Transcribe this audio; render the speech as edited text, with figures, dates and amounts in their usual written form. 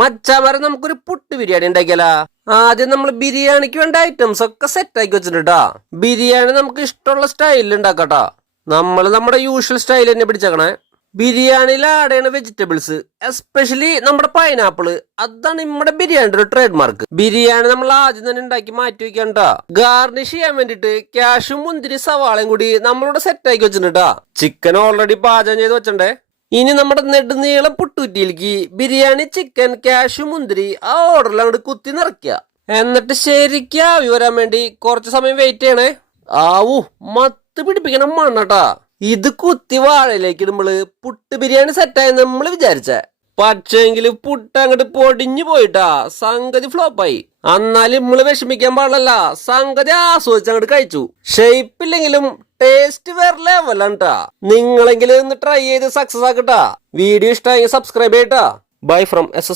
മച്ചാമാരെ നമുക്കൊരു പുട്ട് ബിരിയാണി ഉണ്ടാക്കിയാലാ. ആദ്യം നമ്മൾ ബിരിയാണിക്ക് വേണ്ട ഐറ്റംസ് ഒക്കെ സെറ്റ് ആക്കി വെച്ചിട്ടുണ്ടാ. ബിരിയാണി നമുക്ക് ഇഷ്ടമുള്ള സ്റ്റൈലിൽ ഉണ്ടാക്കട്ടാ. നമ്മൾ നമ്മുടെ യൂഷ്വൽ സ്റ്റൈൽ തന്നെ പിടിച്ചേക്കണേ. ബിരിയാണിയിൽ ആഡ് ചെയ്യണ വെജിറ്റബിൾസ്, എസ്പെഷ്യലി നമ്മുടെ പൈനാപ്പിള്, അതാണ് നമ്മുടെ ബിരിയാണിയുടെ ഒരു ട്രേഡ് മാർക്ക്. ബിരിയാണി നമ്മൾ ആദ്യം തന്നെ ഉണ്ടാക്കി മാറ്റി വെക്കണ്ടാ. ഗാർണിഷ് ചെയ്യാൻ വേണ്ടിട്ട് ക്യാഷും മുന്തിരി സവാളയും കൂടി നമ്മളിവിടെ സെറ്റ് ആക്കി വെച്ചിട്ടുണ്ടാ. ചിക്കൻ ഓൾറെഡി പാചകം ചെയ്ത് വെച്ചിട്ടുണ്ടേ. ഇനി നമ്മുടെ നെടുനീളം പുട്ടുകുറ്റിയിലേക്ക് ബിരിയാണി, ചിക്കൻ, ക്യാഷു, മുന്തിരി ആ ഓർഡറിൽ അങ്ങോട്ട് കുത്തി നിറയ്ക്കുക. എന്നിട്ട് ശരിക്കും ആവി വരാൻ വേണ്ടി കുറച്ച് സമയം വെയിറ്റ് ചെയ്യണേ. ആവൂ, മത്ത് പിടിപ്പിക്കണ മണ്ണട്ടാ. ഇത് കുത്തി വാഴയിലേക്ക് ഇടുമ്പോള് പുട്ട് ബിരിയാണി സെറ്റായി നമ്മൾ വിചാരിച്ച. പക്ഷേങ്കില് പുട്ട് അങ്ങോട്ട് പൊടിഞ്ഞു പോയിട്ടാ, സംഗതി ഫ്ലോപ്പായി. എന്നാലും നമ്മള് വിഷമിക്കാൻ പാടില്ല, സംഗതി ആസ്വദിച്ച് അങ്ങോട്ട് കഴിച്ചു. ഷേപ്പില്ലെങ്കിലും ടേസ്റ്റ് വേറെ ലെവലാണ്ടാ. നിങ്ങളെങ്കിലും ഒന്ന് ട്രൈ ചെയ്ത് സക്സസ് ആക്കട്ടാ. വീഡിയോ ഇഷ്ടമായി സബ്സ്ക്രൈബ് ചെയ്യട്ടാ. Bye from SS